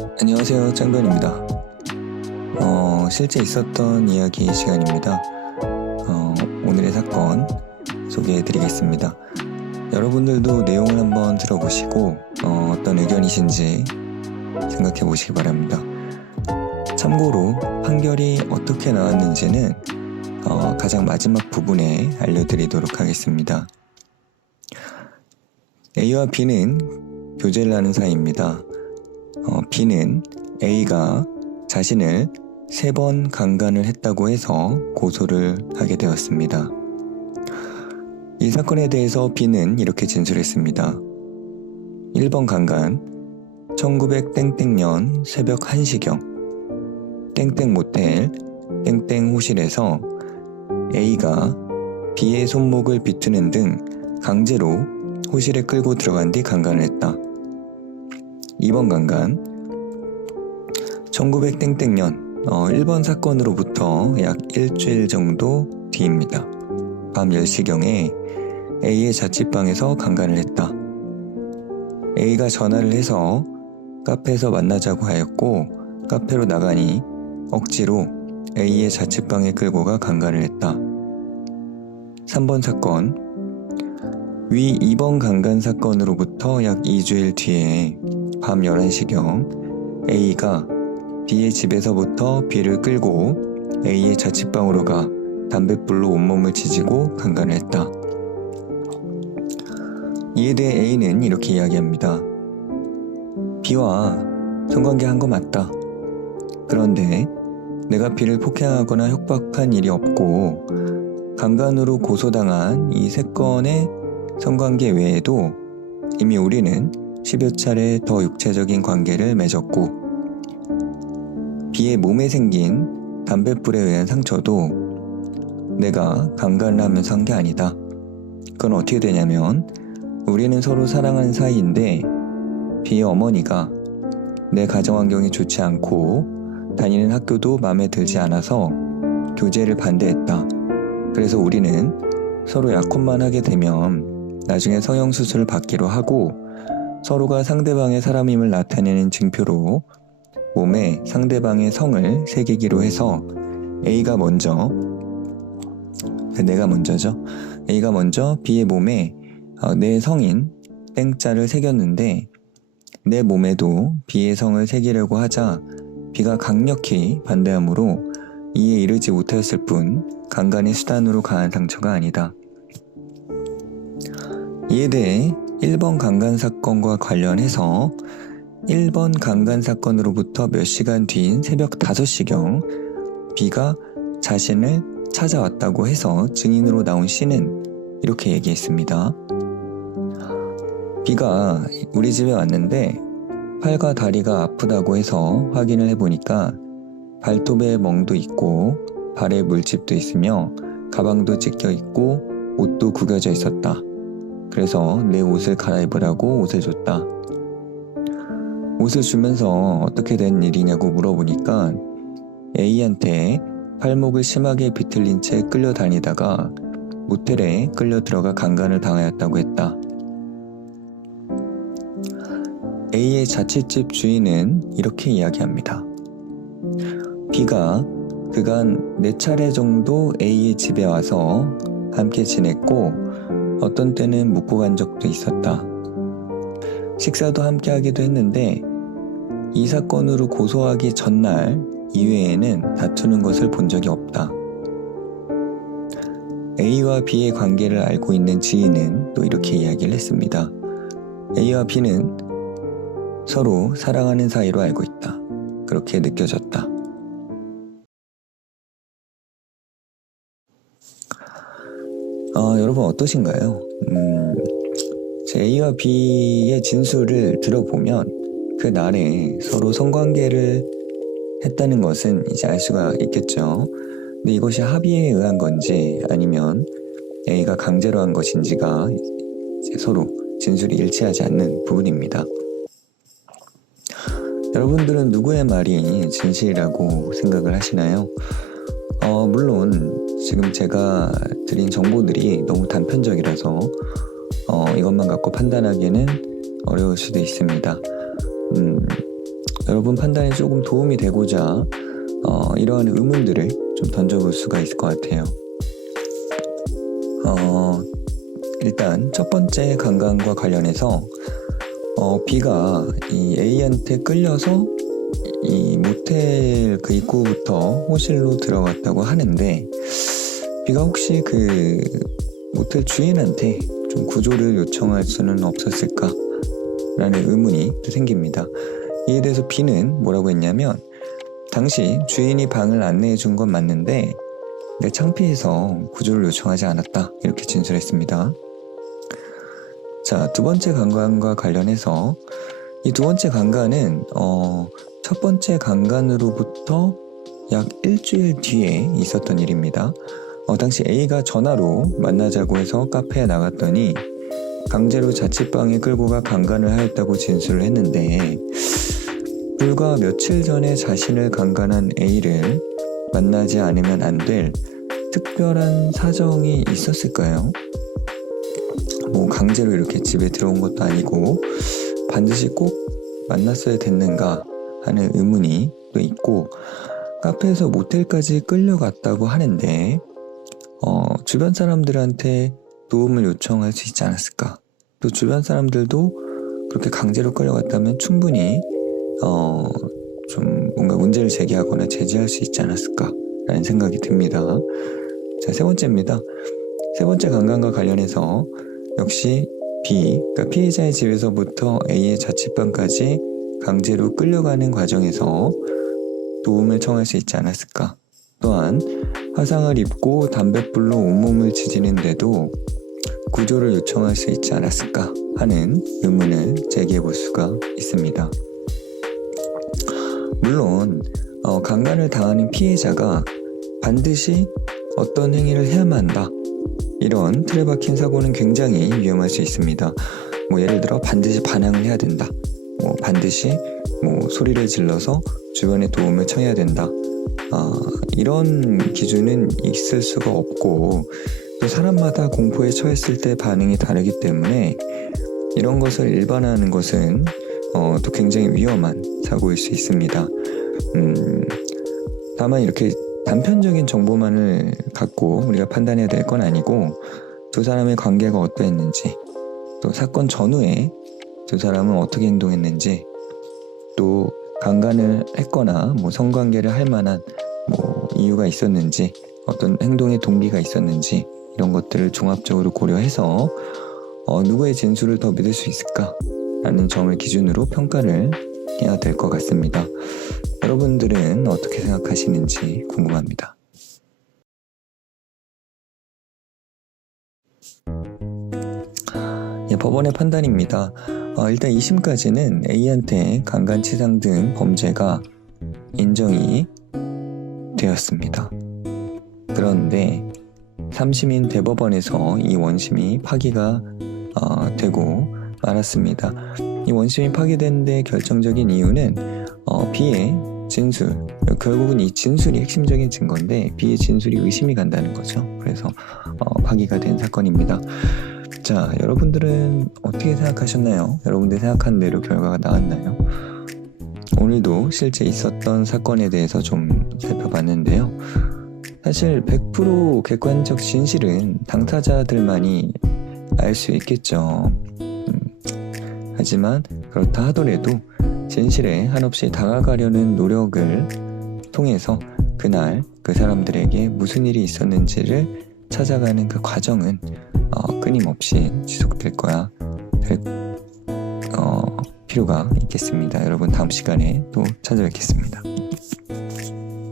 안녕하세요, 짱변입니다. 실제 있었던 이야기 시간입니다. 오늘의 사건 소개해드리겠습니다. 여러분들도 내용을 한번 들어보시고 어떤 의견이신지 생각해 보시기 바랍니다. 참고로 판결이 어떻게 나왔는지는 가장 마지막 부분에 알려드리도록 하겠습니다. A와 B는 교제를 하는 사이입니다. B는 A가 자신을 3번 강간을 했다고 해서 고소를 하게 되었습니다. 이 사건에 대해서 B는 이렇게 진술했습니다. 1번 강간, 1900땡땡년 새벽 1시경 땡땡 모텔 땡땡 호실에서 A가 B의 손목을 비트는 등 강제로 호실에 끌고 들어간 뒤 강간을 했다. 2번 강간, 1900땡땡년 1번 사건으로부터 약 일주일 정도 뒤입니다. 밤 10시경에 A의 자취방에서 강간을 했다. A가 전화를 해서 카페에서 만나자고 하였고 카페로 나가니 억지로 A의 자취방에 끌고 가 강간을 했다. 3번 사건, 위 2번 강간 사건으로부터 약 2주일 뒤에 밤 11시경 A가 B의 집에서부터 B를 끌고 A의 자취방으로 가 담뱃불로 온몸을 지지고 강간을 했다. 이에 대해 A는 이렇게 이야기합니다. B와 성관계한 거 맞다. 그런데 내가 B를 폭행하거나 협박한 일이 없고 강간으로 고소당한 이 3건의 성관계 외에도 이미 우리는 10여 차례 더 육체적인 관계를 맺었고 B의 몸에 생긴 담뱃불에 의한 상처도 내가 강간을 하면서 한 게 아니다. 그건 어떻게 되냐면 우리는 서로 사랑하는 사이인데 B의 어머니가 내 가정환경이 좋지 않고 다니는 학교도 마음에 들지 않아서 교제를 반대했다. 그래서 우리는 서로 약혼만 하게 되면 나중에 성형수술을 받기로 하고 서로가 상대방의 사람임을 나타내는 증표로 몸에 상대방의 성을 새기기로 해서 A가 먼저 B의 몸에 내 성인 땡자를 새겼는데 내 몸에도 B의 성을 새기려고 하자 B가 강력히 반대하므로 이에 이르지 못하였을 뿐 강간의 수단으로 가한 상처가 아니다. 이에 대해 1번 강간 사건과 관련해서 1번 강간 사건으로부터 몇 시간 뒤인 새벽 5시경 B가 자신을 찾아왔다고 해서 증인으로 나온 C는 이렇게 얘기했습니다. B가 우리 집에 왔는데 팔과 다리가 아프다고 해서 확인을 해보니까 발톱에 멍도 있고 발에 물집도 있으며 가방도 찢겨 있고 옷도 구겨져 있었다. 그래서 내 옷을 갈아입으라고 옷을 줬다. 옷을 주면서 어떻게 된 일이냐고 물어보니까 A한테 팔목을 심하게 비틀린 채 끌려다니다가 모텔에 끌려 들어가 강간을 당하였다고 했다. A의 자취집 주인은 이렇게 이야기합니다. B가 그간 4차례 정도 A의 집에 와서 함께 지냈고 어떤 때는 묵고 간 적도 있었다. 식사도 함께 하기도 했는데 이 사건으로 고소하기 전날 이외에는 다투는 것을 본 적이 없다. A와 B의 관계를 알고 있는 지인은 또 이렇게 이야기를 했습니다. A와 B는 서로 사랑하는 사이로 알고 있다. 그렇게 느껴졌다. 여러분 어떠신가요? 제 A와 B의 진술을 들어보면 그 날에 서로 성관계를 했다는 것은 이제 알 수가 있겠죠. 근데 이것이 합의에 의한 건지 아니면 A가 강제로 한 것인지가 이제 서로 진술이 일치하지 않는 부분입니다. 여러분들은 누구의 말이 진실이라고 생각을 하시나요? 물론 지금 제가 드린 정보들이 너무 단편적이라서 이것만 갖고 판단하기에는 어려울 수도 있습니다. 여러분 판단에 조금 도움이 되고자 이러한 의문들을 좀 던져볼 수가 있을 것 같아요. 일단 첫 번째 강간과 관련해서 B가 이 A한테 끌려서 이 모텔 그 입구부터 호실로 들어갔다고 하는데, B가 혹시 그 모텔 주인한테 좀 구조를 요청할 수는 없었을까? 라는 의문이 또 생깁니다. 이에 대해서 B는 뭐라고 했냐면, 당시 주인이 방을 안내해 준 건 맞는데 내 창피해서 구조를 요청하지 않았다, 이렇게 진술했습니다. 자, 두 번째 강간과 관련해서 이 두 번째 강간은 첫 번째 강간으로부터 약 일주일 뒤에 있었던 일입니다. 당시 A가 전화로 만나자고 해서 카페에 나갔더니 강제로 자취방에 끌고 가 강간을 하였다고 진술을 했는데, 불과 며칠 전에 자신을 강간한 A를 만나지 않으면 안 될 특별한 사정이 있었을까요? 뭐 강제로 이렇게 집에 들어온 것도 아니고 반드시 꼭 만났어야 됐는가 하는 의문이 또 있고, 카페에서 모텔까지 끌려갔다고 하는데 주변 사람들한테 도움을 요청할 수 있지 않았을까? 또 주변 사람들도 그렇게 강제로 끌려갔다면 충분히 좀 뭔가 문제를 제기하거나 제지할 수 있지 않았을까? 라는 생각이 듭니다. 자, 세 번째입니다. 세 번째 강간과 관련해서 역시 B, 그러니까 피해자의 집에서부터 A의 자취방까지 강제로 끌려가는 과정에서 도움을 청할 수 있지 않았을까? 또한 화상을 입고 담뱃불로 온몸을 지지는데도 구조를 요청할 수 있지 않았을까 하는 의문을 제기해 볼 수가 있습니다. 물론 강간을 당하는 피해자가 반드시 어떤 행위를 해야만 한다, 이런 틀에 박힌 사고는 굉장히 위험할 수 있습니다. 뭐 예를 들어 반드시 반항을 해야 된다, 뭐 반드시 뭐 소리를 질러서 주변에 도움을 청해야 된다, 이런 기준은 있을 수가 없고, 또 사람마다 공포에 처했을 때 반응이 다르기 때문에 이런 것을 일반화하는 것은 또 굉장히 위험한 사고일 수 있습니다. 다만 이렇게 단편적인 정보만을 갖고 우리가 판단해야 될 건 아니고, 두 사람의 관계가 어떠했는지, 또 사건 전후에 두 사람은 어떻게 행동했는지, 또 강간을 했거나 뭐 성관계를 할 만한 뭐 이유가 있었는지, 어떤 행동의 동기가 있었는지, 이런 것들을 종합적으로 고려해서 누구의 진술을 더 믿을 수 있을까? 라는 점을 기준으로 평가를 해야 될 것 같습니다. 여러분들은 어떻게 생각하시는지 궁금합니다. 법원의 판단입니다. 일단 2심까지는 A한테 강간치상 등 범죄가 인정이 되었습니다. 그런데 3심인 대법원에서 이 원심이 파기가 되고 말았습니다. 이 원심이 파기된 데 결정적인 이유는 B의 진술, 결국은 이 진술이 핵심적인 증거인데 B의 진술이 의심이 간다는 거죠. 그래서 파기가 된 사건입니다. 자, 여러분들은 어떻게 생각하셨나요? 여러분들 생각한 대로 결과가 나왔나요? 오늘도 실제 있었던 사건에 대해서 좀 살펴봤는데요. 사실 100% 객관적 진실은 당사자들만이 알 수 있겠죠. 하지만 그렇다 하더라도 진실에 한없이 다가가려는 노력을 통해서 그날 그 사람들에게 무슨 일이 있었는지를 찾아가는 그 과정은 끊임없이 지속될 필요가 있겠습니다. 여러분, 다음 시간에 또 찾아뵙겠습니다.